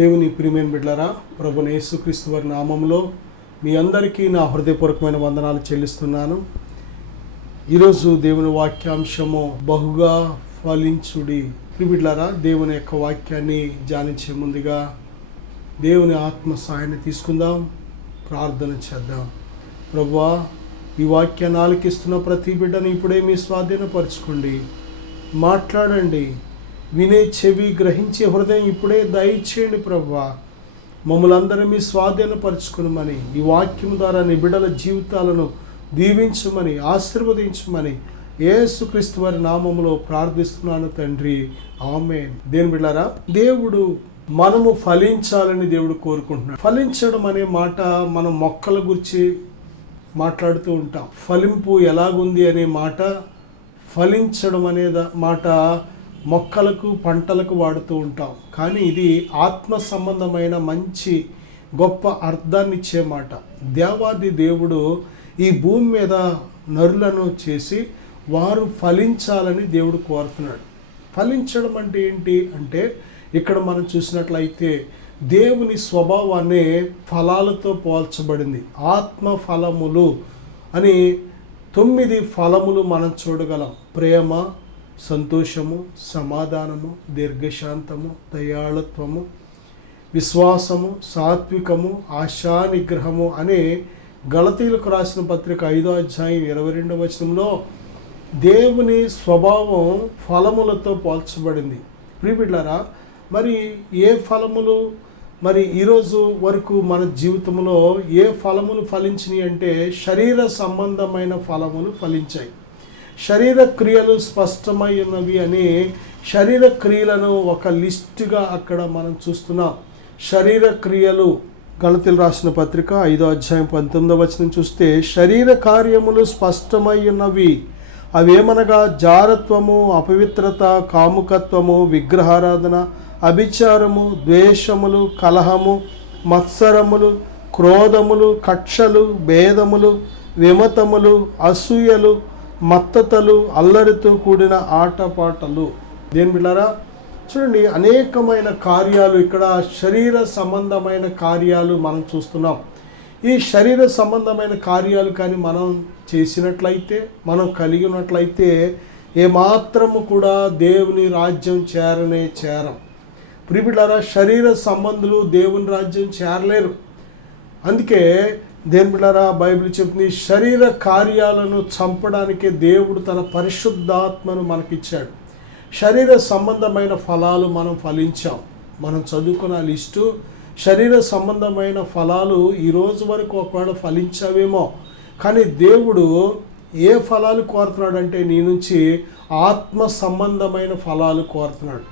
దేవుని ప్రియమైన బిడ్డలారా, ప్రభువైన యేసుక్రీస్తు వారి నామంలో మీ అందరికీ నా హృదయపూర్వకమైన వందనాలు చెల్లిస్తున్నాను. ఈరోజు దేవుని వాక్యాంశము బహుగా ఫలించుడి. బిడ్డలారా, దేవుని యొక్క వాక్యాన్ని ధ్యానించే ముందుగా దేవుని ఆత్మ సహాయాన్ని తీసుకుందాం, ప్రార్థన చేద్దాం. ప్రభువా, ఈ వాక్యాన్ని ఆలకిస్తున్న ప్రతి బిడ్డను ఇప్పుడే మీ స్వాధీనపరచుకోండి, మాట్లాడండి. వినే చెవి, గ్రహించే హృదయం ఇప్పుడే దయచేయండి ప్రభువా. మమ్మల్ని అందరం మీ స్వాధీనపరచుకునమని, ఈ వాక్యం ద్వారా నీ బిడ్డల జీవితాలను దీవించమని, ఆశీర్వదించమని యేసుక్రీస్తు వారి నామములో ప్రార్థిస్తున్నాను తండ్రి, ఆమేన్. దేని బిడ్డలారా, దేవుడు మనము ఫలించాలని దేవుడు కోరుకుంటున్నాడు. ఫలించడం అనే మాట మనం మొక్కల గురించి మాట్లాడుతూ ఉంటాం. ఫలింపు ఎలాగుంది అనే మాట, ఫలించడం అనే మాట మొక్కలకు, పంటలకు వాడుతూ ఉంటాం. కానీ ఇది ఆత్మ సంబంధమైన మంచి గొప్ప అర్థాన్ని ఇచ్చే మాట. దేవాది దేవుడు ఈ భూమి మీద నరులను చేసి వారు ఫలించాలని దేవుడు కోరుతున్నాడు. ఫలించడం అంటే ఏంటి అంటే, ఇక్కడ మనం చూసినట్లయితే దేవుని స్వభావాన్ని ఫలాలతో పోల్చబడింది. ఆత్మ ఫలములు అని 9 ఫలములు మనం చూడగలం. ప్రేమ, సంతోషము, సమాధానము, దీర్ఘశాంతము, దయాళత్వము, విశ్వాసము, సాత్వికము, ఆశా నిగ్రహము అనే గలతీయులకు రాసిన పత్రిక 5వ అధ్యాయం 22వ వచనంలో దేవుని స్వభావం ఫలములతో పోల్చబడింది. ప్రియబిడ్డలారా, మరి ఏ ఫలములు, మరి ఈరోజు వరకు మన జీవితంలో ఏ ఫలములు ఫలించినాయి అంటే, శరీర సంబంధమైన ఫలములు ఫలించాయి. శరీర క్రియలు స్పష్టమై ఉన్నవి అని శరీర క్రియలను ఒక లిస్టుగా అక్కడ మనం చూస్తున్నాం. శరీర క్రియలు, గలతీయులకు రాసిన పత్రిక 5వ అధ్యాయం 19వ వచనం చూస్తే, శరీర కార్యములు స్పష్టమై ఉన్నవి. అవేమనగా జారత్వము, అపవిత్రత, కాముకత్వము, విగ్రహారాధన, అభిచారము, ద్వేషములు, కలహము, మత్సరములు, క్రోధములు, కక్షలు, భేదములు, విమతములు, అసూయలు, మత్తతలు, అల్లరితో కూడిన ఆటపాటలు. దేని బిడ్డారా, చూడండి, అనేకమైన కార్యాలు ఇక్కడ శరీర సంబంధమైన కార్యాలు మనం చూస్తున్నాం. ఈ శరీర సంబంధమైన కార్యాలు కానీ మనం చేసినట్లయితే, మనం కలిగి ఉన్నట్లయితే ఏమాత్రము కూడా దేవుని రాజ్యం చేరం. ప్రియబిడ్డారా, శరీర సంబంధులు దేవుని రాజ్యం చేరలేరు. అందుకే దేని బిడ్డారా, బైబిల్ చెప్తుంది, శరీర కార్యాలను చంపడానికే దేవుడు తన పరిశుద్ధాత్మను మనకిచ్చాడు. శరీర సంబంధమైన ఫలాలు మనం ఫలించాం. మనం చదువుకున్న లిస్టు శరీర సంబంధమైన ఫలాలు ఈరోజు వరకు ఒకవేళ ఫలించావేమో, కానీ దేవుడు ఏ ఫలాలు కోరుతున్నాడంటే, నీ నుంచి ఆత్మ సంబంధమైన ఫలాలు కోరుతున్నాడు.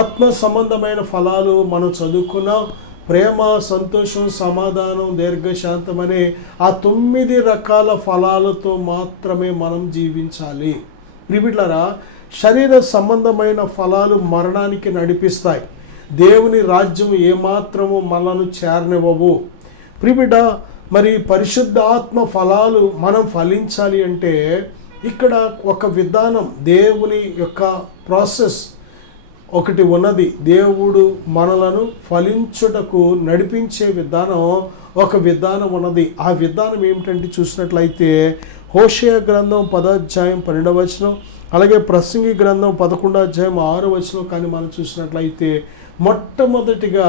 ఆత్మ సంబంధమైన ఫలాలు మనం చదువుకున్నాం. ప్రేమ, సంతోషం, సమాధానం, దీర్ఘశాంతం అనే ఆ 9 రకాల ఫలాలతో మాత్రమే మనం జీవించాలి. ప్రియబిడ్డలారా, శరీర సంబంధమైన ఫలాలు మరణానికి నడిపిస్తాయి. దేవుని రాజ్యం ఏమాత్రము మనను చేరనివ్వవు. ప్రియబిడ్డ, మరి పరిశుద్ధ ఆత్మ ఫలాలు మనం ఫలించాలి అంటే ఇక్కడ ఒక విధానం, దేవుని యొక్క ప్రాసెస్ ఒకటి ఉన్నది. దేవుడు మనలను ఫలించుటకు నడిపించే విధానం, ఒక విధానం ఉన్నది. ఆ విధానం ఏమిటంటే చూసినట్లయితే, హోషేయ గ్రంథం 10వ అధ్యాయం 12వ వచనం, అలాగే ప్రసంగి గ్రంథం 11వ అధ్యాయం 6వ వచనం కానీ మనం చూసినట్లయితే, మొట్టమొదటిగా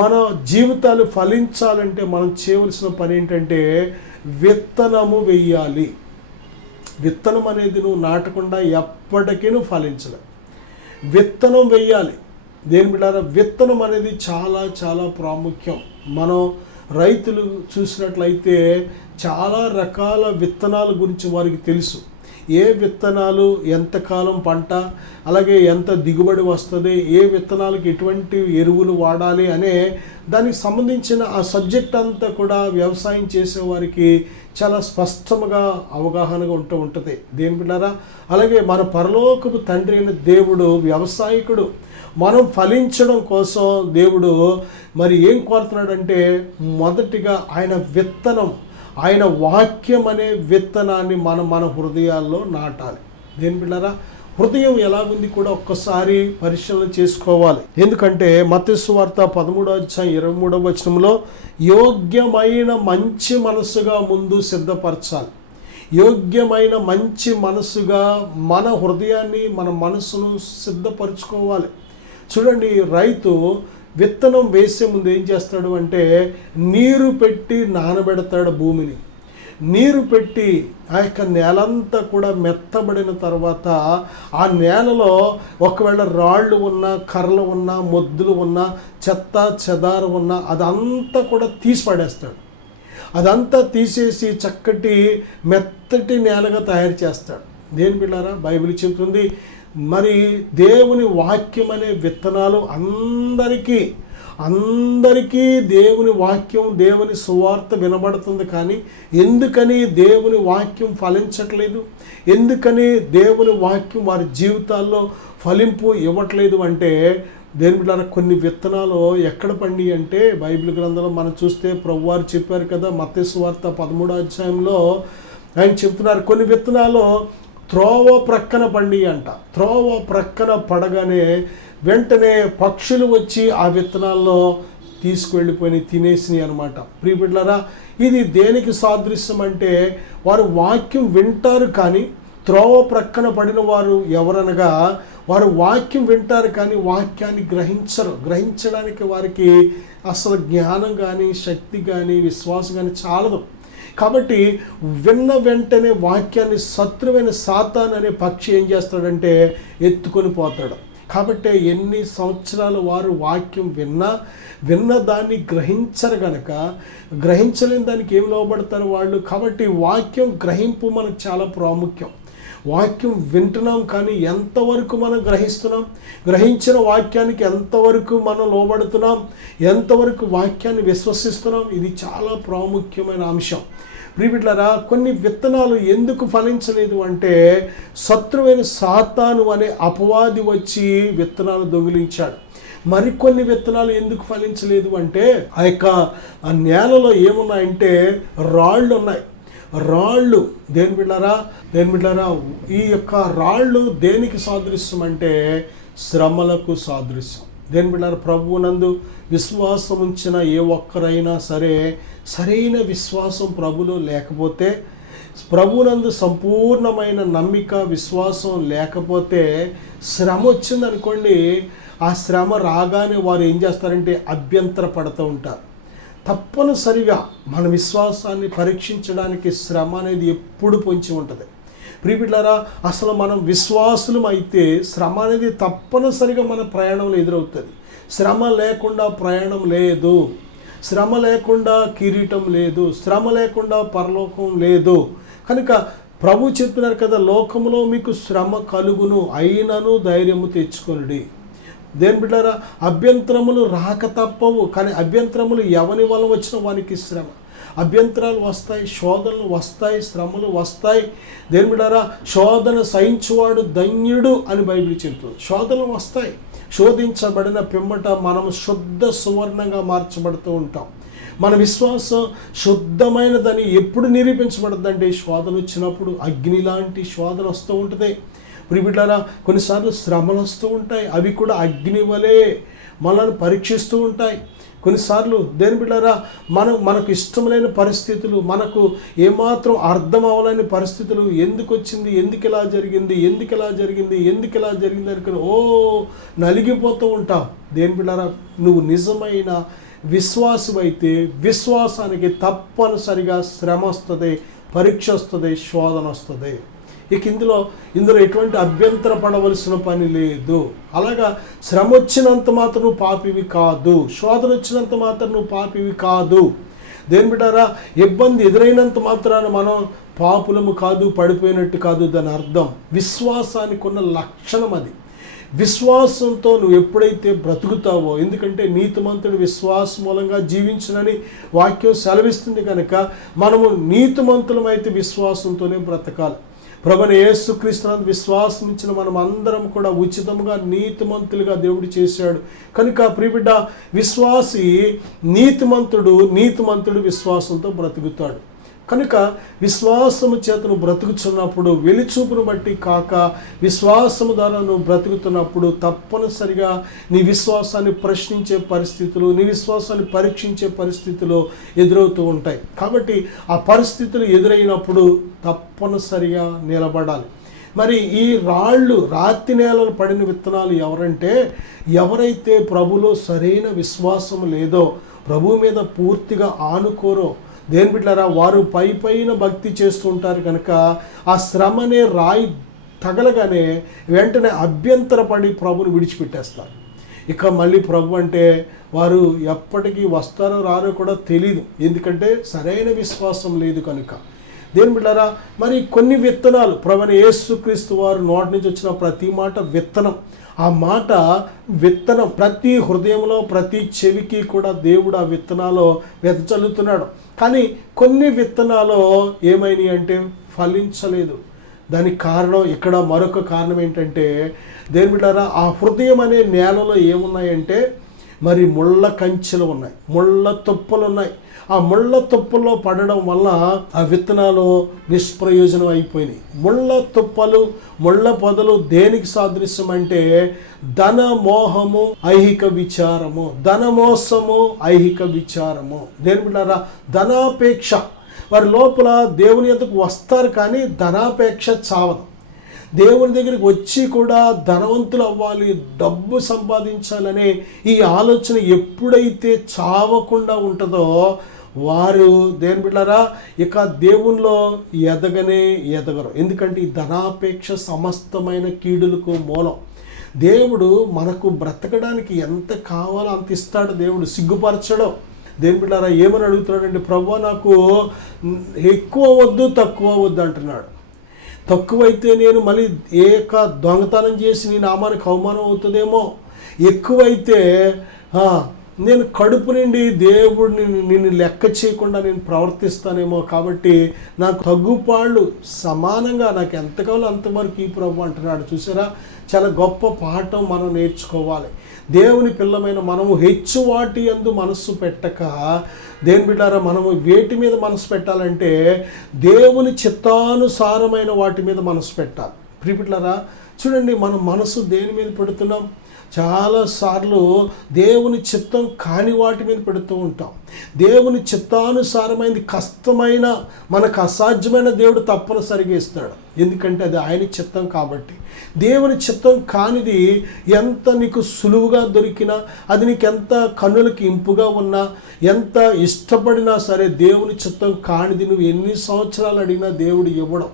మన జీవితాలు ఫలించాలంటే మనం చేయవలసిన పని ఏంటంటే, విత్తనము వెయ్యాలి. విత్తనం అనేది నువ్వు నాటకుండా ఎప్పటికీ నువ్వు ఫలించలేవు. విత్తనం వెయ్యాలి. దేని బిడ్డారా, విత్తనం అనేది చాలా చాలా ప్రాముఖ్యం. మనం రైతులు చూసినట్లయితే చాలా రకాల విత్తనాల గురించి వారికి తెలుసు. ఏ విత్తనాలు ఎంతకాలం పంట, అలాగే ఎంత దిగుబడి వస్తుంది, ఏ విత్తనాలకు ఎటువంటి ఎరువులు వాడాలి అనే దానికి సంబంధించిన ఆ సబ్జెక్ట్ అంతా కూడా వ్యవసాయం చేసేవారికి చాలా స్పష్టంగా అవగాహనగా ఉంటుంది. దేని బిడ్డారా, అలాగే మన పరలోకపు తండ్రి అయిన దేవుడు వ్యవసాయకుడు. మనం ఫలించడం కోసం దేవుడు మరి ఏం కోరుతున్నాడంటే, మొదటిగా ఆయన విత్తనం, ఆయన వాక్యం అనే విత్తనాన్ని మన హృదయాల్లో నాటాలి. దేని బిడ్డారా, హృదయం ఎలాగుంది కూడా ఒక్కసారి పరిశీలన చేసుకోవాలి. ఎందుకంటే మత్తయి సువార్త 13:23 యోగ్యమైన మంచి మనసుగా ముందు సిద్ధపరచాలి. యోగ్యమైన మంచి మనసుగా మన హృదయాన్ని, మన మనసును సిద్ధపరచుకోవాలి. చూడండి, రైతు విత్తనం వేసే ముందు ఏం చేస్తాడు అంటే నీరు పెట్టి నానబెడతాడు భూమిని. నీరు పెట్టి ఆ యొక్క నేలంతా కూడా మెత్తబడిన తర్వాత ఆ నేలలో ఒకవేళ రాళ్ళు ఉన్నా, కర్రలు ఉన్నా, మొద్దులు ఉన్నా, చెత్త చెదారం ఉన్నా అదంతా కూడా తీసి పడేస్తాడు. అదంతా తీసేసి చక్కటి మెత్తటి నేలగా తయారు చేస్తాడు. దేని బిడ్డారా, బైబిల్ చెబుతుంది మరి దేవుని వాక్యం అనే విత్తనాలు అందరికీ దేవుని వాక్యం, దేవుని సువార్త వినబడుతుంది. కానీ ఎందుకని దేవుని వాక్యం ఫలించట్లేదు? ఎందుకని దేవుని వాక్యం వారి జీవితాల్లో ఫలింపు ఇవ్వట్లేదు అంటే దేని బిడ్డారా, కొన్ని విత్తనాలు ఎక్కడ పండి అంటే బైబిల్ గ్రంథంలో మనం చూస్తే ప్రభువారు చెప్పారు కదా, మత్తయి సువార్త 13 ఆయన చెప్తున్నారు కొన్ని విత్తనాలు త్రోవ ప్రక్కన పండి అంట. త్రోవ ప్రక్కన పడగానే వెంటనే పక్షులు వచ్చి ఆ విత్తనాల్లో తీసుకువెళ్ళిపోయి తినేసినాయి అనమాట. ప్రియ బిడ్డలారా, ఇది దేనికి సాదృశ్యం అంటే వారు వాక్యం వింటారు కానీ త్రోవ ప్రక్కన పడిన వారు ఎవరనగా వారు వాక్యం వింటారు కానీ వాక్యాన్ని గ్రహించడానికి వారికి అసలు జ్ఞానం కానీ, శక్తి కానీ, విశ్వాసం కానీ చాలదు. కాబట్టి విన్న వెంటనే వాక్యాన్ని శత్రువైన సాతాను అనే పక్షి ఏం చేస్తాడంటే ఎత్తుకొని పోతాడు. కాబట్టి ఎన్ని సంవత్సరాలు వారు వాక్యం విన్న దాన్ని గ్రహించరు గనక గ్రహించలేని దానికి ఏం లోబడతారు వాళ్ళు. కాబట్టి వాక్యం గ్రహింపు మనకు చాలా ప్రాముఖ్యం. వాక్యం వింటున్నాం కానీ ఎంతవరకు మనం గ్రహించిన వాక్యానికి ఎంతవరకు మనం లోబడుతున్నాం, ఎంతవరకు వాక్యాన్ని విశ్వసిస్తున్నాం, ఇది చాలా ప్రాముఖ్యమైన అంశం. ప్రియబిడ్డలారా, కొన్ని విత్తనాలు ఎందుకు ఫలించలేదు అంటే శత్రువైన సాతాను అనే అపవాది వచ్చి విత్తనాలు దొంగిలించాడు. మరికొన్ని విత్తనాలు ఎందుకు ఫలించలేదు అంటే ఆ యొక్క నేలలో ఏమున్నాయంటే రాళ్ళు ఉన్నాయి. రాళ్ళు దేని బిడ్డారా ఈ యొక్క రాళ్ళు దేనికి సాదృశ్యం అంటే శ్రమలకు సాదృశ్యం. దేని బిడ్డారా, ప్రభువునందు విశ్వాసం ఉంచిన ఏ ఒక్కరైనా సరే సరైన విశ్వాసం ప్రభులో లేకపోతే, ప్రభువునందు సంపూర్ణమైన నమ్మిక, విశ్వాసం లేకపోతే శ్రమ వచ్చిందనుకోండి, ఆ శ్రమ రాగానే వారు ఏం చేస్తారంటే అభ్యంతర పడుతూ ఉంటారు. తప్పనిసరిగా మన విశ్వాసాన్ని పరీక్షించడానికి శ్రమ అనేది ఎప్పుడు పొంచి ఉంటుంది. ప్రియబిడ్డలారా, అసలు మనం విశ్వాసులం అయితే శ్రమ అనేది తప్పనిసరిగా మన ప్రయాణంలో ఎదురవుతుంది. శ్రమ లేకుండా ప్రయాణం లేదు, శ్రమ లేకుండా కిరీటం లేదు, శ్రమ లేకుండా పరలోకం లేదు. కనుక ప్రభు చెప్పినారు కదా, లోకంలో మీకు శ్రమ కలుగును అయినను ధైర్యము తెచ్చుకొనుడి. దేని బిడ్డారా, అభ్యంతరములు రాక తప్పవు. కానీ అభ్యంతరములు ఎవరి వల్ల వచ్చిన వానికి శ్రమ, అభ్యంతరాలు వస్తాయి, శోధనలు వస్తాయి, శ్రమలు వస్తాయి. దేని బిడ్డారా, శోధన సహించువాడు ధన్యుడు అని బైబిల్ చెబుతుంది. శోధనలు వస్తాయి. శోధించబడిన పిమ్మట మనం శుద్ధ సువర్ణంగా మార్చబడుతూ ఉంటాం. మన విశ్వాసం శుద్ధమైనదని ఎప్పుడు నిరూపించబడుతుందంటే శోధన వచ్చినప్పుడు. అగ్ని లాంటి శోధన వస్తూ ఉంటుంది. ప్రియబిడ్డలారా, కొన్నిసార్లు శ్రమలు వస్తూ ఉంటాయి. అవి కూడా అగ్ని వలె మనల్ని పరీక్షిస్తూ ఉంటాయి. కొన్నిసార్లు దేని బిడ్డలారా, మనకు ఇష్టం లేని పరిస్థితులు, మనకు ఏమాత్రం అర్థం అవ్వలేని పరిస్థితులు, ఎందుకు వచ్చింది, ఎందుకు ఇలా జరిగింది అనుకుని నలిగిపోతూ ఉంటావు. దేని బిడ్డలారా, నువ్వు నిజమైన విశ్వాసమైతే విశ్వాసానికి తప్పనిసరిగా శ్రమ వస్తుంది, పరీక్ష వస్తుంది, శోధన వస్తుంది. ఇక ఇందులో ఎటువంటి అభ్యంతర పడవలసిన పని లేదు. అలాగా శ్రమ వచ్చినంత మాత్రం నువ్వు పాపివి కాదు, శోధన వచ్చినంత మాత్రం నువ్వు పాపివి కాదు. దేని బిడ్డారా, ఇబ్బంది ఎదురైనంత మాత్రాన మనం పాపులము కాదు, పడిపోయినట్టు కాదు. దాని అర్థం విశ్వాసానికి ఉన్న లక్షణం అది. విశ్వాసంతో నువ్వు ఎప్పుడైతే బ్రతుకుతావో, ఎందుకంటే నీతిమంతుడు విశ్వాసం మూలంగా జీవించునని వాక్యం సెలవిస్తుంది కనుక మనము నీతిమంతులమైతే విశ్వాసంతోనే బ్రతకాలి. ప్రభువైన యేసుక్రీస్తునందు విశ్వాసం ఇచ్చిన మనం అందరం కూడా ఉచితంగా నీతిమంతులుగా దేవుడు చేశాడు. కనుక ప్రియబిడ్డ, విశ్వాసి నీతిమంతుడు విశ్వాసంతో బ్రతుకుతాడు. కనుక విశ్వాసము చేత నువ్వు బ్రతుకుతున్నప్పుడు, వెలిచూపును బట్టి కాక విశ్వాసము ద్వారా నువ్వు బ్రతుకుతున్నప్పుడు తప్పనిసరిగా నీ విశ్వాసాన్ని ప్రశ్నించే పరిస్థితులు, నీ విశ్వాసాన్ని పరీక్షించే పరిస్థితులు ఎదురవుతూ ఉంటాయి. కాబట్టి ఆ పరిస్థితులు ఎదురైనప్పుడు తప్పనిసరిగా నిలబడాలి. మరి ఈ రాతి నేలలు పడిన విత్తనాలు ఎవరంటే, ఎవరైతే ప్రభులో సరైన విశ్వాసం లేదో, ప్రభు మీద పూర్తిగా ఆనుకోరో, దేని బిడ్డలారా వారు పైన భక్తి చేస్తూ ఉంటారు కనుక ఆ శ్రమనే రాయి తగలగానే వెంటనే అభ్యంతరపడి ప్రభుని విడిచిపెట్టేస్తారు. ఇక మళ్ళీ ప్రభు అంటే వారు ఎప్పటికీ వస్తారో రారో కూడా తెలియదు, ఎందుకంటే సరైన విశ్వాసం లేదు కనుక. దేని బిడ్డలారా మరి కొన్ని విత్తనాలు ప్రభువైన యేసుక్రీస్తు వారు నోటి నుంచి వచ్చిన ప్రతి మాట విత్తనం. ఆ మాట విత్తనం ప్రతి హృదయంలో, ప్రతి చెవికి కూడా దేవుడు ఆ విత్తనాలు వెదజల్లుతున్నాడు. కానీ కొన్ని విత్తనాలు ఏమైనాయి అంటే ఫలించలేదు. దానికి కారణం ఇక్కడ మరొక కారణం ఏంటంటే, దేని బిడ్డలారా ఆ హృదయం అనే నేలలో ఏమున్నాయంటే మరి ముళ్ళ కంచెలు ఉన్నాయి, ముళ్ళ తుప్పలు ఉన్నాయి. ఆ ముళ్ళ తుప్పల్లో పడడం వల్ల ఆ విత్తనాలు నిష్ప్రయోజనం అయిపోయినాయి. ముళ్ళ తుప్పలు, ముళ్ళ పొదలు దేనికి సాదృశ్యం అంటే ధన మోహము, ఐహిక విచారము, ధనమోసము, ఐహిక విచారము. దేని బిడ్డలారా ధనాపేక్ష. వారి లోపల దేవుని యొద్దకు వస్తారు కానీ ధనాపేక్ష చావదు. దేవుని దగ్గరికి వచ్చి కూడా ధనవంతులు అవ్వాలి, డబ్బు సంపాదించాలనే ఈ ఆలోచన ఎప్పుడైతే చావకుండా ఉంటుందో వారు దేని బిడ్డలారా ఇక దేవునిలో ఎదగరు. ఎందుకంటే ఈ ధనాపేక్ష సమస్తమైన కీడులకు మూలం. దేవుడు మనకు బ్రతకడానికి ఎంత కావాలో అంత ఇస్తాడు. దేవుడు సిగ్గుపరచడం. దేని బిడ్డలారా ఏమని అడుగుతున్నాడంటే, ప్రభువా నాకు ఎక్కువ వద్దు తక్కువ వద్దు అంటున్నాడు. తక్కువైతే నేను మళ్ళీ దొంగతనం చేసి నీ నామానికి అవమానం అవుతుందేమో, ఎక్కువైతే నేను కడుపు నిండి దేవుడిని నిన్ను లెక్క చేయకుండా నేను ప్రవర్తిస్తానేమో, కాబట్టి నాకు తగ్గుపాళ్ళు సమానంగా నాకు ఎంత కావాలో అంతవరకు ఈ ప్రభు అంటున్నాడు. చూసారా, చాలా గొప్ప పాఠం మనం నేర్చుకోవాలి. దేవుని పిల్లమైన మనము హెచ్చువాటి యందు మనస్సు పెట్టక, దేని బిడ్డారా మనము వేటి మీద మనసు పెట్టాలంటే దేవుని చిత్తానుసారమైన వాటి మీద మనసు పెట్టాలి. ప్రియబిడ్డలారా చూడండి, మన మనసు దేని మీద పెడుతున్నాం? చాలాసార్లు దేవుని చిత్తం కాని వాటి మీద పెడుతూ ఉంటాం. దేవుని చిత్తానుసారమైనది కష్టమైన, మనకు అసాధ్యమైన దేవుడు తప్పనిసరిగా ఇస్తాడు, ఎందుకంటే అది ఆయన చిత్తం కాబట్టి. దేవుని చిత్తం కానిది ఎంత నీకు సులువుగా దొరికినా, అది నీకు ఎంత కన్నులకి ఇంపుగా ఉన్నా, ఎంత ఇష్టపడినా సరే దేవుని చిత్తం కానిది నువ్వు ఎన్ని సంవత్సరాలు అడిగినా దేవుడు ఇవ్వడం.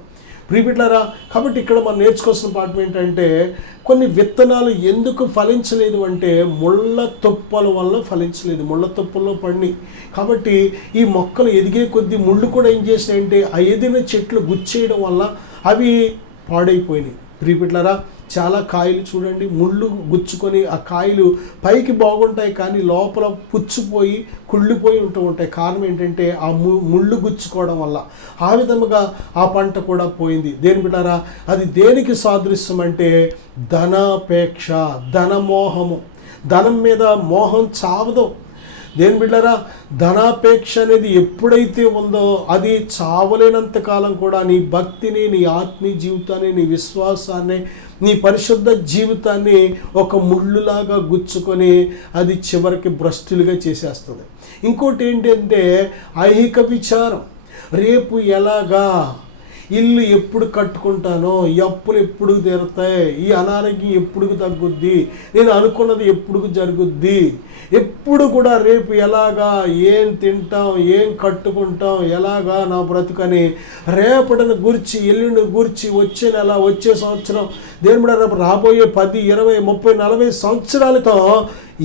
ప్రియబిడ్డలారా కాబట్టి ఇక్కడ మనం నేర్చుకోవాల్సిన పాఠం ఏంటంటే, కొన్ని విత్తనాలు ఎందుకు ఫలించలేదు అంటే ముళ్ళ తుప్పల వల్ల ఫలించలేదు, ముళ్ళ తుప్పల్లో పడినాయి. కాబట్టి ఈ మొక్కలు ఎదిగే కొద్దీ ముళ్ళు కూడా ఏం చేసినాయంటే ఆ ఎదిగిన చెట్లు గుచ్చేయడం వల్ల అవి పాడైపోయినాయి. ప్రియబిడ్డలారా చాలా కాయలు చూడండి, ముళ్ళు గుచ్చుకొని ఆ కాయలు పైకి బాగుంటాయి కానీ లోపల పుచ్చిపోయి కుళ్ళిపోయి ఉంటూ ఉంటాయి. కారణం ఏంటంటే ఆ ముళ్ళు గుచ్చుకోవడం వల్ల. ఆ విధముగా ఆ పంట కూడా పోయింది. దేని బిడ్డారా అది దేనికి సాదృశ్యం అంటే ధనాపేక్ష, ధనమోహము. ధనం మీద మోహం చావదు. దేని బిడ్డారా ధనాపేక్ష అనేది ఎప్పుడైతే ఉందో అది చావలేనంత కాలం కూడా నీ భక్తిని, నీ ఆత్మీయ జీవితాన్ని, నీ విశ్వాసాన్ని, నీ పరిశుద్ధ జీవితాన్ని ఒక ముళ్ళులాగా గుచ్చుకొని అది చివరికి భ్రష్టులుగా చేసేస్తుంది. ఇంకోటి ఏంటంటే ఐహిక విచారం. రేపు ఎలాగా, ఇల్లు ఎప్పుడు కట్టుకుంటానో, ఈ అప్పులు ఎప్పుడు తీరుతాయి, ఈ అనారోగ్యం ఎప్పుడు తగ్గుద్ది, నేను అనుకున్నది ఎప్పుడు జరుగుద్ది, ఎప్పుడు కూడా రేపు ఎలాగా, ఏం తింటాం, ఏం కట్టుకుంటాం, ఎలాగా నా బ్రతుకని రేపటిని గురించి, ఎల్లుండి గురించి, వచ్చే నెల, వచ్చే సంవత్సరం, దేని కూడా రేపు రాబోయే 10, 20, 30, 40 సంవత్సరాలతో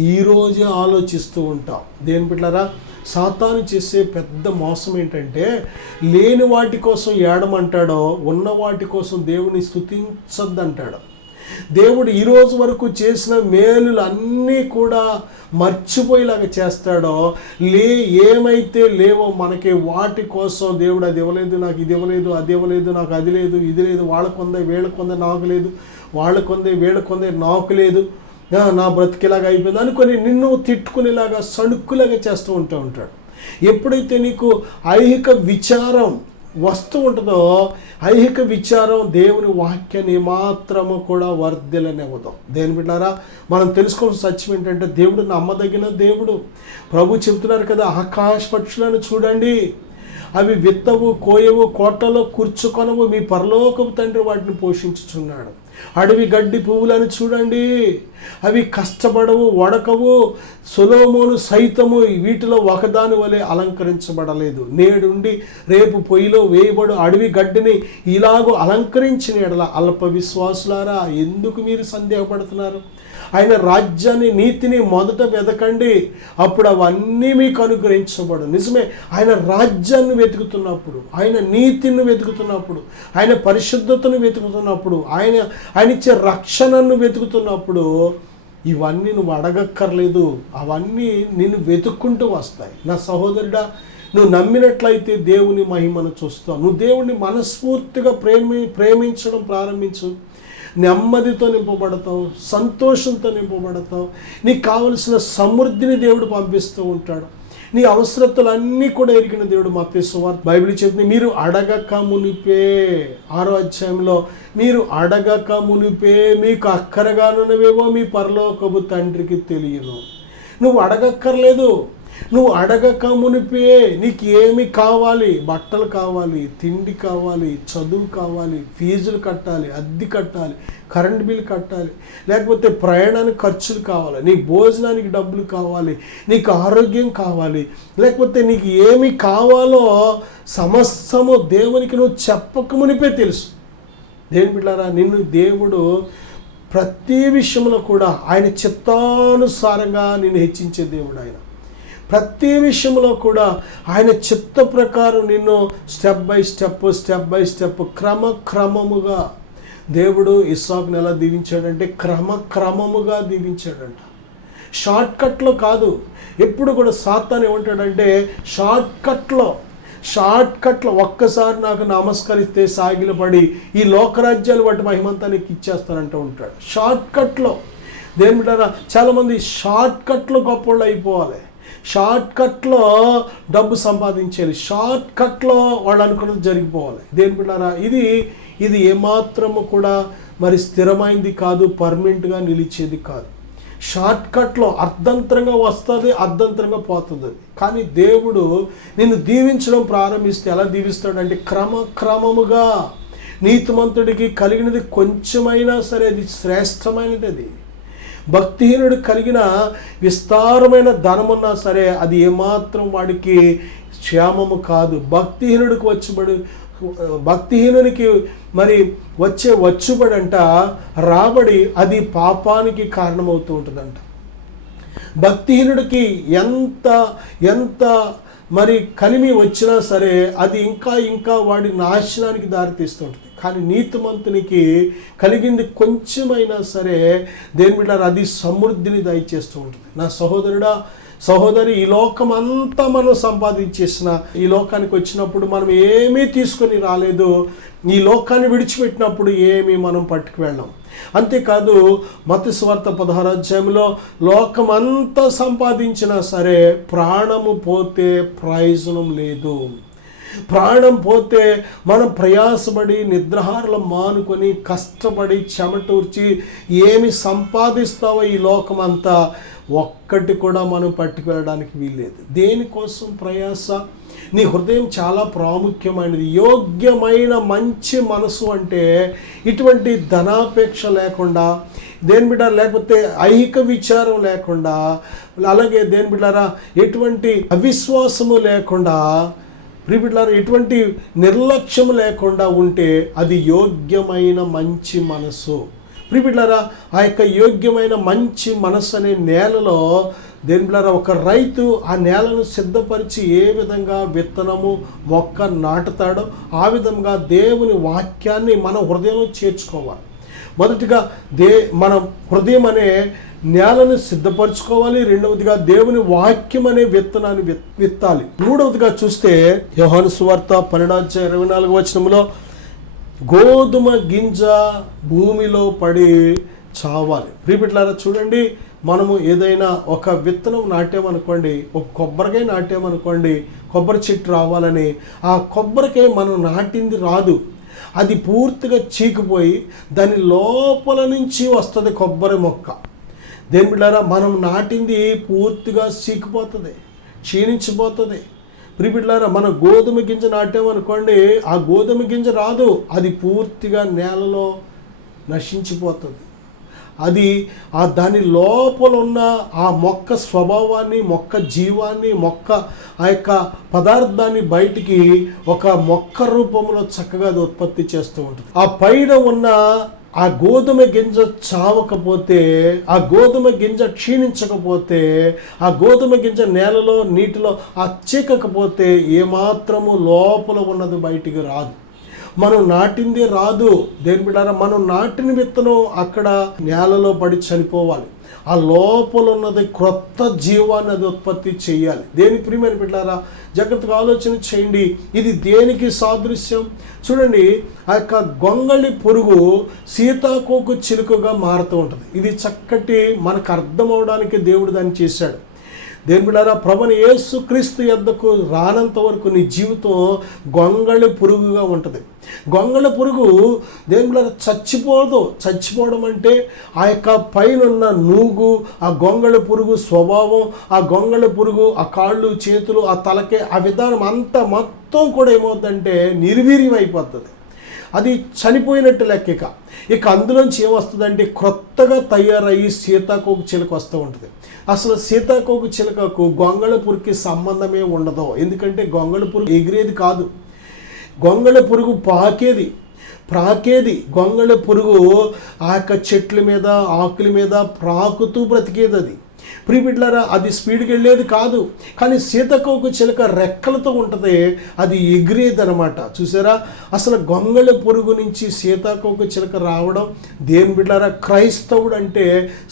ఈరోజే ఆలోచిస్తూ ఉంటాం. దేని బిడ్డలారా సాతాను చేసే పెద్ద మోసం ఏంటంటే లేని వాటి కోసం ఏడమంటాడో, ఉన్న వాటి కోసం దేవుని స్తుతించొద్దంటాడు. దేవుడు ఈరోజు వరకు చేసిన మేలులు అన్నీ కూడా మర్చిపోయేలాగా చేస్తాడో, ఏమైతే లేవో మనకి వాటి కోసం దేవుడు అది ఇవ్వలేదు, నాకు ఇది ఇవ్వలేదు, అది ఇవ్వలేదు, నాకు అది లేదు, ఇది లేదు, వాళ్ళకుందే వీళ్ళకుందే నాకు లేదు, వాళ్ళకుందే వీళ్ళకుందే నాకు లేదు, నా బ్రతికిలాగా అయిపోయింది అనుకొని నిన్ను తిట్టుకునేలాగా సణుక్కులాగా చేస్తూ ఉంటాడు. ఎప్పుడైతే నీకు ఐహిక విచారం వస్తూ ఉంటుందో, ఐహిక విచారం దేవుని వాక్యాన్ని మాత్రము కూడా వర్ధిల్లనివ్వదు. దేని బిడ్డారా, మనం తెలుసుకోవాల్సిన సత్యం ఏంటంటే దేవుడు నమ్మదగిన దేవుడు. ప్రభు చెప్తున్నారు కదా, ఆకాశ పక్షులను చూడండి, అవి విత్తవు, కోయవు, కోటలో కూర్చుకొనవు, మీ పరలోకపు తండ్రి వాటిని పోషించుచున్నాడు. అడవి గడ్డి పువ్వులను చూడండి, అవి కష్టపడవు, వడకవు, సొలొమోను సైతము వీటిలో ఒకదాని వలె అలంకరించబడలేదు. నేడుండి రేపు పొయ్యిలో వేయబడు అడవి గడ్డిని ఇలాగూ అలంకరించిన ఎడల అల్ప విశ్వాసులారా, ఎందుకు మీరు సందేహపడుతున్నారు? ఆయన రాజ్యాన్ని, నీతిని మొదట వెతకండి, అప్పుడు అవన్నీ మీకు అనుగ్రహించబడు. నిజమే, ఆయన రాజ్యాన్ని వెతుకుతున్నప్పుడు, ఆయన నీతిని వెతుకుతున్నప్పుడు, ఆయన పరిశుద్ధతను వెతుకుతున్నప్పుడు, ఆయన ఇచ్చే రక్షణను వెతుకుతున్నప్పుడు ఇవన్నీ నువ్వు అడగక్కర్లేదు, అవన్నీ నిన్ను వెతుక్కుంటూ వస్తాయి. నా సహోదరుడా, నువ్వు నమ్మినట్లయితే దేవుని మహిమను చూస్తావు. నువ్వు దేవుణ్ణి మనస్ఫూర్తిగా ప్రేమించడం ప్రారంభించు. నెమ్మదితో నింపబడతావు, సంతోషంతో నింపబడతావు. నీకు కావలసిన సమృద్ధిని దేవుడు పంపిస్తూ ఉంటాడు. నీ అవసరతలన్నీ కూడా ఎరిగిన దేవుడు. మత్తయి సువార్త బైబిల్ చెప్తుంది, మీరు అడగక మునిపే, 6వ అధ్యాయంలో, మీరు అడగక మునిపే మీకు అక్కరగానున్నవేవో మీ పరలోకపు తండ్రికి తెలియను. నువ్వు అడగక్కర్లేదు. నువ్వు అడగక మునిపే నీకు ఏమి కావాలి? బట్టలు కావాలి, తిండి కావాలి, చదువు కావాలి, ఫీజులు కట్టాలి, అద్దె కట్టాలి, కరెంట్ బిల్ కట్టాలి, లేకపోతే ప్రయాణానికి ఖర్చులు కావాలి, నీ భోజనానికి డబ్బులు కావాలి, నీకు ఆరోగ్యం కావాలి, లేకపోతే నీకు ఏమి కావాలో సమస్తము దేవునికి నువ్వు చెప్పక మునిపే తెలుసు. దేవుని బిడ్డలారా, నిన్ను దేవుడు ప్రతి విషయంలో కూడా ఆయన చిత్తానుసారంగా నిన్ను హెచ్చించే దేవుడు. ఆయన ప్రతి విషయంలో కూడా ఆయన చిత్త ప్రకారం నిన్ను స్టెప్ బై స్టెప్ క్రమముగా దేవుడు ఇస్సాకుని ఎలా దీవించాడంటే క్రమముగా దీవించాడంట. షార్ట్కట్లో కాదు. ఎప్పుడు కూడా సాతాను ఏమంటాడంటే షార్ట్కట్లో ఒక్కసారి నాకు నమస్కరిస్తే సాగిలపడి ఈ లోకరాజ్యాలు వాటి మహిమంతానికి ఇచ్చేస్తానంటూ ఉంటాడు. షార్ట్కట్లో దేని బిడ్డారా, చాలామంది షార్ట్కట్లో గొప్పవాళ్ళు అయిపోవాలి, షార్ట్కట్లో డబ్బు సంపాదించాలి, షార్ట్కట్లో వాళ్ళు అనుకున్నది జరిగిపోవాలి. దేని బిడ్డారా, ఇది ఏమాత్రము కూడా మరి స్థిరమైంది కాదు, పర్మనెంట్గా నిలిచేది కాదు. షార్ట్కట్లో అర్ధంతరంగా వస్తుంది, అర్ధంతరంగా పోతుంది. కానీ దేవుడు నిన్ను దీవించడం ప్రారంభిస్తే ఎలా దీవిస్తాడంటే క్రమముగా. నీతిమంతుడికి కలిగినది కొంచెమైనా సరే అది శ్రేష్టమైనది. అది భక్తిహీనుడు కలిగిన విస్తారమైన ధనమున్నా సరే అది ఏమాత్రం వాడికి క్షేమము కాదు. భక్తిహీనునికి మరి వచ్చే వచ్చుబడంట, రాబడి, అది పాపానికి కారణమవుతూ ఉంటుందంట. భక్తిహీనుడికి ఎంత మరి కలిమి వచ్చినా సరే అది ఇంకా వాడి నాశనానికి దారితీస్తుంటుంది. కానీ నీతిమంతునికి కలిగింది కొంచెమైనా సరే దేని బిడ్డ అది సమృద్ధిని దయచేస్తూ ఉంటుంది. నా సహోదరుడా, సహోదరి, ఈ లోకం అంతా మనం సంపాదించేసిన ఈ లోకానికి వచ్చినప్పుడు మనం ఏమీ తీసుకొని రాలేదు. ఈ లోకాన్ని విడిచిపెట్టినప్పుడు ఏమీ మనం పట్టుకు వెళ్ళాం. అంతేకాదు మత్తయి సువార్త 16వ అధ్యాయంలో లోకమంతా సంపాదించినా సరే ప్రాణము పోతే ప్రయోజనం లేదు. ప్రాణం పోతే మనం ప్రయాసపడి నిద్రాహారాలు మానుకొని కష్టపడి చెమటూర్చి ఏమి సంపాదిస్తావో ఈ లోకమంతా ఒక్కటి కూడా మనం పట్టుకు వెళ్ళడానికి వీల్లేదు. దేనికోసం ప్రయాస? నీ హృదయం చాలా ప్రాముఖ్యమైనది. యోగ్యమైన మంచి మనసు అంటే ఇటువంటి ధనాపేక్ష లేకుండా, దేని బిడ్డ లేకపోతే ఐహిక విచారం లేకుండా, అలాగే దేని బిడ్డారా ఎటువంటి అవిశ్వాసము లేకుండా, ప్రియబిడ్డలారా ఎటువంటి నిర్లక్ష్యం లేకుండా ఉంటే అది యోగ్యమైన మంచి మనసు. ప్రియబిడ్డలారా ఆ యొక్క యోగ్యమైన మంచి మనసు అనే నేలలో దేని బిడ్డలారా ఒక రైతు ఆ నేలను సిద్ధపరిచి ఏ విధంగా విత్తనము మొక్క నాటుతాడో ఆ విధంగా దేవుని వాక్యాన్ని మన హృదయంలో చేర్చుకోవాలి. మొదటిగా మన హృదయం అనే నేలను సిద్ధపరచుకోవాలి. రెండవదిగా దేవుని వాక్యం అనే విత్తనాన్ని విత్తాలి. మూడవదిగా చూస్తే యోహాను సువార్త 12:24 గోధుమ గింజ భూమిలో పడి చావాలి. ప్రియబిడ్డలారా చూడండి, మనము ఏదైనా ఒక విత్తనం నాటామనుకోండి, ఒక కొబ్బరికాయ నాటామనుకోండి, కొబ్బరి చెట్టు రావాలని ఆ కొబ్బరికాయ మనం నాటింది రాదు, అది పూర్తిగా చీకిపోయి దాని లోపల నుంచి వస్తుంది కొబ్బరి మొక్క. దేని బిడ్డారా, మనం నాటింది పూర్తిగా చీకిపోతుంది, క్షీణించిపోతుంది. ప్రియబిడ్డలారా, మన గోధుమ గింజ నాటామనుకోండి, ఆ గోధుమ గింజ రాదు, అది పూర్తిగా నేలలో నశించిపోతుంది. అది దాని లోపల ఉన్న ఆ మొక్క స్వభావాన్ని, మొక్క జీవాన్ని, మొక్క ఆ యొక్క పదార్థాన్ని బయటికి ఒక మొక్క రూపంలో చక్కగా అది ఉత్పత్తి చేస్తూ ఉంటుంది. ఆ పైన ఉన్న ఆ గోధుమ గింజ చావకపోతే, ఆ గోధుమ గింజ క్షీణించకపోతే, ఆ గోధుమ గింజ నేలలో నీటిలో చీకకపోతే ఏమాత్రము లోపల ఉన్నది బయటికి రాదు. మనం నాటింది రాదు. దేని బిడ్డారా, మనం నాటిన విత్తనం అక్కడ నేలలో పడి చనిపోవాలి. ఆ లోపల ఉన్నది క్రొత్త జీవాన్ని అది ఉత్పత్తి చేయాలి. దేని ప్రియమైన బిడ్డారా, జాగ్రత్తగా ఆలోచన చేయండి. ఇది దేనికి సాదృశ్యం? చూడండి, ఆ యొక్క గొంగళి పురుగు సీతాకోక చిలుకగా మారుతూ ఉంటుంది. ఇది చక్కటి మనకు అర్థం అవడానికి దేవుడు దాన్ని చేశాడు. దేని బిడ్డారా, ప్రభువైన యేసుక్రీస్తు యొద్దకు రానంత వరకు నీ జీవితం గొంగళి పురుగుగా ఉంటుంది. గొంగళి పురుగు దేని బిడ్డారా చచ్చిపోదు. చచ్చిపోవడం అంటే ఆ యొక్క పైన నూగు, ఆ గొంగళి పురుగు స్వభావం, ఆ గొంగళి పురుగు ఆ కాళ్ళు, చేతులు, ఆ తలకే, ఆ విధానం అంతా మొత్తం కూడా ఏమవుతుందంటే నిర్వీర్యం అయిపోతుంది. అది చనిపోయినట్టు లెక్క. ఇక అందులోంచి ఏమొస్తుందంటే క్రొత్తగా తయారయ్యి సీతాకోక చిలుక వస్తూ ఉంటుంది. అసలు సీతాకోక చిలుకకు గొంగళి పురుగుకి సంబంధమే ఉండదు. ఎందుకంటే గొంగళి పురుగు ఎగిరేది కాదు, గొంగళి పురుగు ప్రాకేది. గొంగళి పురుగు ఆ యొక్క చెట్ల మీద, ఆకుల మీద ప్రాకుతూ బ్రతికేది. అది ప్రియబిడ్డలారా, అది స్పీడ్కి వెళ్ళేది కాదు. కానీ సీతాకోక చిలుక రెక్కలతో ఉంటుంది, అది ఎగిరేది అనమాట. చూసారా, అసలు గొంగళి పురుగు నుంచి సీతాకోక చిలుక రావడం. దేని బిడ్డలారా, క్రైస్తవుడు అంటే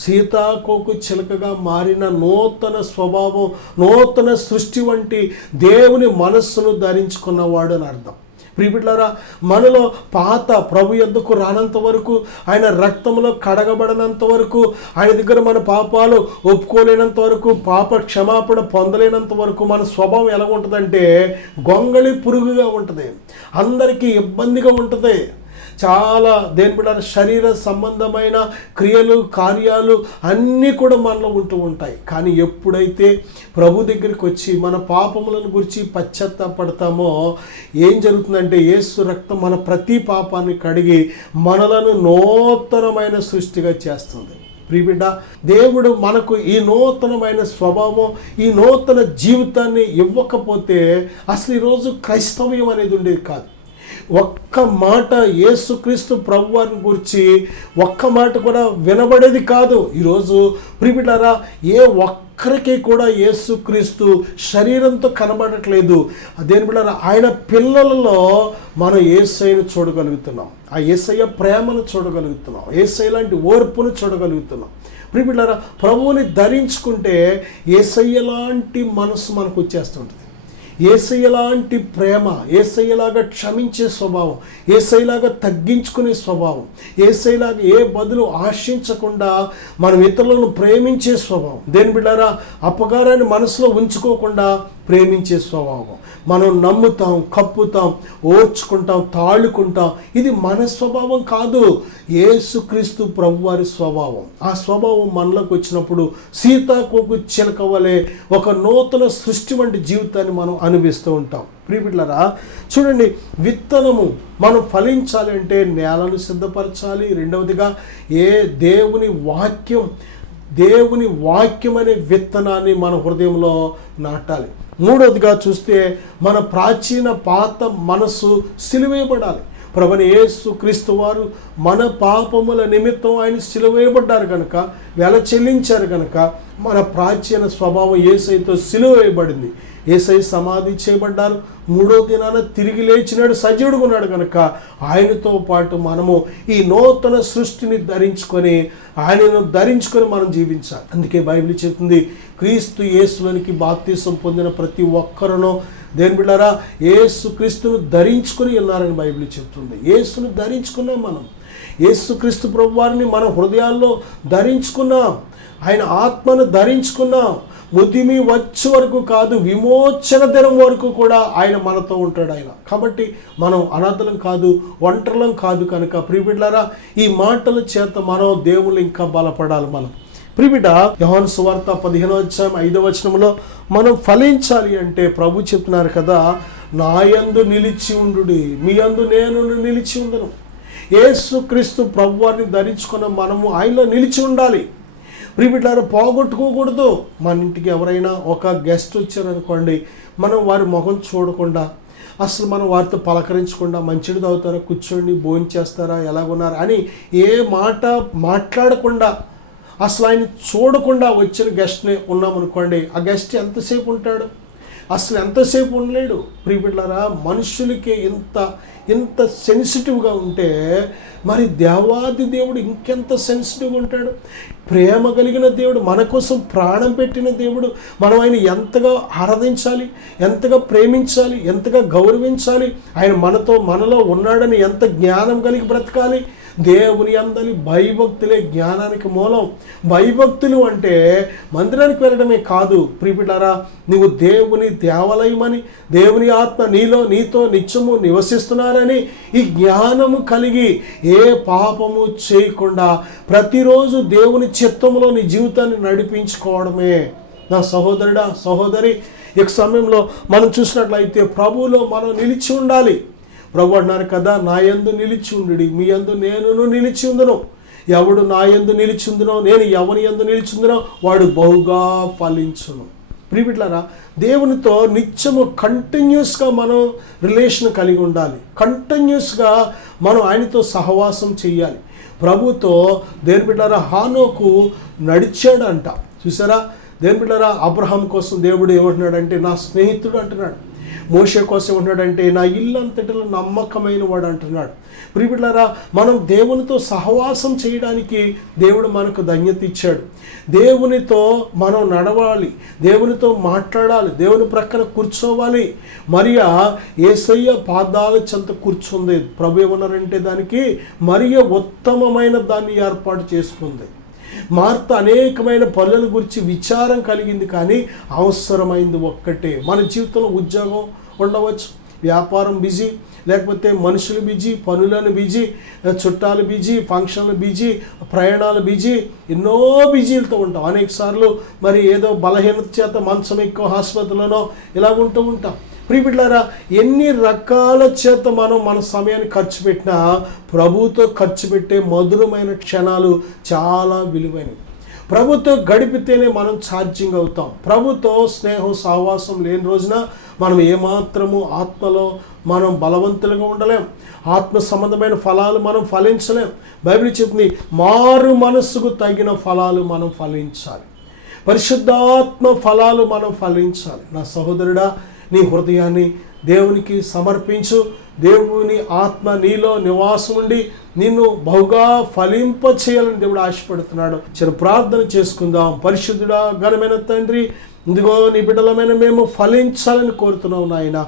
సీతాకోక చిలుకగా మారిన నూతన స్వభావం, నూతన సృష్టి వంటి దేవుని మనస్సును ధరించుకున్నవాడు అని అర్థం. ప్రియబిడ్డలారా, మనలో పాత ప్రభు యొద్దకు రానంత వరకు, ఆయన రక్తంలో కడగబడినంత వరకు, ఆయన దగ్గర మన పాపాలు ఒప్పుకోలేనంత వరకు, పాప క్షమాపణ పొందలేనంత వరకు మన స్వభావం ఎలా ఉంటుందంటే గొంగళి పురుగుగా ఉంటుంది. అందరికీ ఇబ్బందిగా ఉంటుంది. చాలా దేని బిడ్డ శరీర సంబంధమైన క్రియలు, కార్యాలు అన్నీ కూడా మనలో ఉంటూ ఉంటాయి. కానీ ఎప్పుడైతే ప్రభు దగ్గరికి వచ్చి మన పాపములను గురించి పశ్చాత్తాపడతామో ఏం జరుగుతుందంటే యేసు రక్తం మన ప్రతి పాపాన్ని కడిగి మనలను నూతనమైన సృష్టిగా చేస్తుంది. ప్రియబిడ్డ, దేవుడు మనకు ఈ నూతనమైన స్వభావం, ఈ నూతన జీవితాన్ని ఇవ్వకపోతే అసలు ఈరోజు క్రైస్తవ్యం అనేది ఉండేది కాదు. ఒక్క మాట యేసుక్రీస్తు ప్రభువారిని గురించి ఒక్క మాట కూడా వినబడేది కాదు. ఈరోజు ప్రియబిడ్డలారా, ఏ ఒక్కరికి కూడా యేసుక్రీస్తు శరీరంతో కనబడట్లేదు. దేని బిడ్డలారా, ఆయన పిల్లలలో మనం యేసయ్యను చూడగలుగుతున్నాం, ఆ యేసయ్య ప్రేమను చూడగలుగుతున్నాం, యేసయ్య లాంటి ఓర్పును చూడగలుగుతున్నాం. ప్రియబిడ్డలారా, ప్రభువుని ధరించుకుంటే యేసయ్య లాంటి మనసు మనకు వచ్చేస్తుంటుంది. యేసయ్యలాంటి ప్రేమ, యేసయ్యలాగా క్షమించే స్వభావం, యేసయ్యలాగా తగ్గించుకునే స్వభావం, యేసయ్యలాగా ఏ బదులు ఆశించకుండా మనం ఇతరులను ప్రేమించే స్వభావం. దేని బిడ్డారా, అపకారాన్ని మనసులో ఉంచుకోకుండా ప్రేమించే స్వభావం. మనం నమ్ముతాం, కప్పుతాం, ఓర్చుకుంటాం, తాళుకుంటాం. ఇది మన స్వభావం కాదు, యేసుక్రీస్తు ప్రభువారి స్వభావం. ఆ స్వభావం మనలోకి వచ్చినప్పుడు సీతాకోక చిలుక వలె ఒక నూతన సృష్టి వంటి జీవితాన్ని మనం అనుభవిస్తూ ఉంటాం. ప్రియబిడ్డలారా, చూడండి, విత్తనము మనం ఫలించాలి అంటే నేలను సిద్ధపరచాలి. రెండవదిగా దేవుని వాక్యం అనే విత్తనాన్ని మన హృదయంలో నాటాలి. మూడవదిగా చూస్తే మన ప్రాచీన పాత మనసు సిలువేయబడాలి. ప్రభువైన యేసుక్రీస్తు వారు మన పాపముల నిమిత్తం ఆయన సిలువేయబడ్డారు కనుక, వెల చెల్లించారు కనుక మన ప్రాచీన స్వభావం యేసయ్యతో సిలువేయబడింది. యేసయ్య సమాధి చేయబడ్డారు, మూడో దినాన తిరిగి లేచినాడు, సజీవుడుగా ఉన్నాడు కనుక ఆయనతో పాటు మనము ఈ నూతన సృష్టిని ఆయనను ధరించుకొని మనం జీవించాలి. అందుకే బైబిల్ చెప్తుంది, క్రీస్తు యేసులోనికి బాప్తిసం పొందిన ప్రతి ఒక్కరును దేని బిడ్డారా యేసుక్రీస్తును ధరించుకొని ఉన్నారని బైబిల్ చెప్తుంది. యేసును ధరించుకున్నాం మనం. యేసుక్రీస్తు ప్రభువారిని మన హృదయాల్లో ధరించుకున్నాం. ఆయన ఆత్మను ధరించుకున్నాం. ముదిమి వచ్చే వరకు కాదు, విమోచన దినం వరకు కూడా ఆయన మనతో ఉంటాడు ఆయన. కాబట్టి మనం అనాథలం కాదు, ఒంటరిలం కాదు. కనుక ప్రియబిడ్డలారా, ఈ మాటల చేత మనం దేవుళ్ళు ఇంకా బలపడాలి. మనం ప్రియబిడ్డ, యోహాను సువార్త 15:5 మనం ఫలించాలి అంటే ప్రభు చెప్తున్నారు కదా, నా యందు నిలిచి ఉండుడి, మీ యందు నేను నిలిచి ఉండను. యేసుక్రీస్తు ప్రభువారిని ధరించుకున్న మనము ఆయనలో నిలిచి ఉండాలి. ప్రియబిడ్డలారా, పోగొట్టుకోకూడదు. మన ఇంటికి ఎవరైనా ఒక గెస్ట్ వచ్చారనుకోండి, మనం వారి ముఖం చూడకుండా, అసలు మనం వారితో పలకరించకుండా, మంచిది తాగుతారా, కూర్చోండి, భోజనం చేస్తారా, ఎలాగున్నారు అని ఏ మాట మాట్లాడకుండా, అసలు ఆయన చూడకుండా వచ్చిన గెస్ట్ని ఉన్నామనుకోండి, ఆ గెస్ట్ ఎంతసేపు ఉంటాడు? అసలు ఎంతసేపు ఉండలేడు. ప్రియబిడ్డలారా, మనుషులకి ఇంత సెన్సిటివ్గా ఉంటే మరి దేవాది దేవుడు ఇంకెంత సెన్సిటివ్గా ఉంటాడు. ప్రేమ కలిగిన దేవుడు, మన కోసం ప్రాణం పెట్టిన దేవుడు, మనం ఆయన ఎంతగా ఆరాధించాలి, ఎంతగా ప్రేమించాలి, ఎంతగా గౌరవించాలి. ఆయన మనలో ఉన్నాడని ఎంత జ్ఞానం కలిగి బ్రతకాలి. దేవుని అందరి భయభక్తులే జ్ఞానానికి మూలం. భయభక్తులు అంటే మందిరానికి వెళ్ళడమే కాదు. ప్రియబిడ్డలారా, నువ్వు దేవుని దేవాలయమని, దేవుని ఆత్మ నీతో నిత్యము నివసిస్తున్నారని ఈ జ్ఞానము కలిగి ఏ పాపము చేయకుండా ప్రతిరోజు దేవుని చిత్తంలో నీ జీవితాన్ని నడిపించుకోవడమే. నా సహోదరుడా, సహోదరి, ఈ సమయంలో మనం చూసినట్లయితే ప్రభువులో మనం నిలిచి ఉండాలి. ప్రభు అన్నారు కదా, నా యందు నిలిచి ఉండుడి, మీ యందు నేను నిలిచి ఉందును. ఎవడు నా యందు నిలిచి ఉందునో, నేను ఎవరి యందు నిలిచి ఉందునో వాడు బహుగా ఫలించును. ప్రియబిడ్డలారా, దేవునితో నిత్యము కంటిన్యూస్గా మనం రిలేషన్ కలిగి ఉండాలి. కంటిన్యూస్గా మనం ఆయనతో సహవాసం చేయాలి. ప్రభుతో దేవుని బిడ్డలారా, హానోకు నడిచాడంట. చూసారా, దేవుని బిడ్డలారా, అబ్రహాం కోసం దేవుడు ఏమంటున్నాడంటే నా స్నేహితుడు అంటున్నాడు. మోషే కోసం ఏమంటున్నాడంటే నా ఇల్లంతటిలో నమ్మకమైన వాడు అంటున్నాడు. ప్రియబిడ్డలారా, మనం దేవునితో సహవాసం చేయడానికి దేవుడు మనకు ధన్యత ఇచ్చాడు. దేవునితో మనం నడవాలి, దేవునితో మాట్లాడాలి, దేవుని ప్రక్కన కూర్చోవాలి. మరియా యేసయ్య పాదాల చెంత కూర్చుంది. ప్రభు ఏమన్నారంటే దానికి మరియ ఉత్తమమైన దాన్ని ఏర్పాటు చేసుకుంది. మార్త అనేకమైన పనుల గురించి విచారం కలిగింది, కానీ అవసరమైంది ఒక్కటే. మన జీవితంలో ఉద్యోగం ఉండవచ్చు, వ్యాపారం బిజీ, లేకపోతే మనుషులు బిజీ, పనులను బిజీ, చుట్టాలు బిజీ, ఫంక్షన్లు బిజీ, ప్రయాణాలు బిజీ, ఎన్నో బిజీలతో ఉంటాం. అనేక సార్లు మరి ఏదో బలహీనత చేత మంచం ఎక్కువ హాస్పిటల్లోనో ఇలాగుంటూ ఉంటాం. ప్రియబిడ్డలారా, ఎన్ని రకాల చేత మనం మన సమయాన్ని ఖర్చు పెట్టినా ప్రభువుతో ఖర్చు పెట్టే మధురమైన క్షణాలు చాలా విలువైనవి. ప్రభుతో గడిపితేనే మనం ఛార్జింగ్ అవుతాం. ప్రభుతో స్నేహం సహవాసం లేని రోజున మనం ఏమాత్రము ఆత్మలో మనం బలవంతులుగా ఉండలేం. ఆత్మ సంబంధమైన ఫలాలు మనం ఫలించలేం. బైబిల్ చెప్తుంది, మారు మనస్సుకు తగిన ఫలాలు మనం ఫలించాలి. పరిశుద్ధాత్మ ఫలాలు మనం ఫలించాలి. నా సహోదరుడా, నీ హృదయాన్ని దేవునికి సమర్పించు. దేవుని ఆత్మ నీలో నివాసం ఉండి నిన్ను బహుగా ఫలింప చేయాలని దేవుడు ఆశపడుతున్నాడు. చిన్న ప్రార్థన చేసుకుందాం. పరిశుద్ధుడా, ఘనమైన తండ్రి, ఇదిగో నీ బిడ్డలమైన మేము ఫలించాలని కోరుతున్నాం నాయన.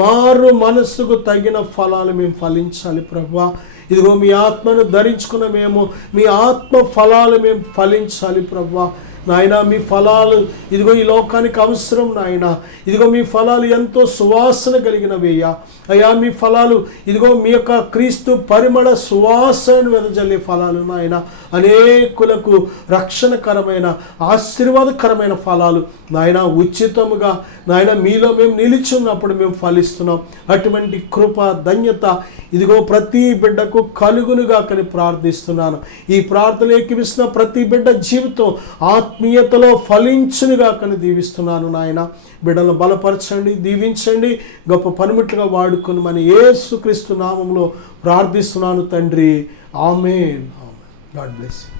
మారు మనస్సుకు తగిన ఫలాలు మేము ఫలించాలి ప్రభువా. ఇదిగో మీ ఆత్మను ధరించుకున్న మేము మీ ఆత్మ ఫలాలు మేము ఫలించాలి ప్రభువా. నాయన, మీ ఫలాలు ఇదిగో ఈ లోకానికి అవసరం నాయన. ఇదిగో మీ ఫలాలు ఎంతో సువాసన కలిగినవయ్యా. అయ్యా, మీ ఫలాలు ఇదిగో మీ యొక్క క్రీస్తు పరిమళ సువాసన వెదజల్లే ఫలాలు నాయన. అనేకులకు రక్షణకరమైన ఆశీర్వాదకరమైన ఫలాలు నాయన. ఉచితముగా నాయన మీలో మేము నిలిచున్నప్పుడు మేము ఫలిస్తున్నాం. అటువంటి కృప ధన్యత ఇదిగో ప్రతి బిడ్డకు కలుగునుగా కని ప్రార్థిస్తున్నాను. ఈ ప్రార్థన ఏకీవిస్తున్న ప్రతి బిడ్డ జీవితం ఆత్మీయతలో ఫలించునుగా కని దీవిస్తున్నాను నాయన. బిడ్డలను బలపరచండి, దీవించండి, గొప్ప పనిముట్లుగా వాడుకొనుమని యేసుక్రీస్తు నామములో ప్రార్థిస్తున్నాను తండ్రి. ఆమేన్. God bless you.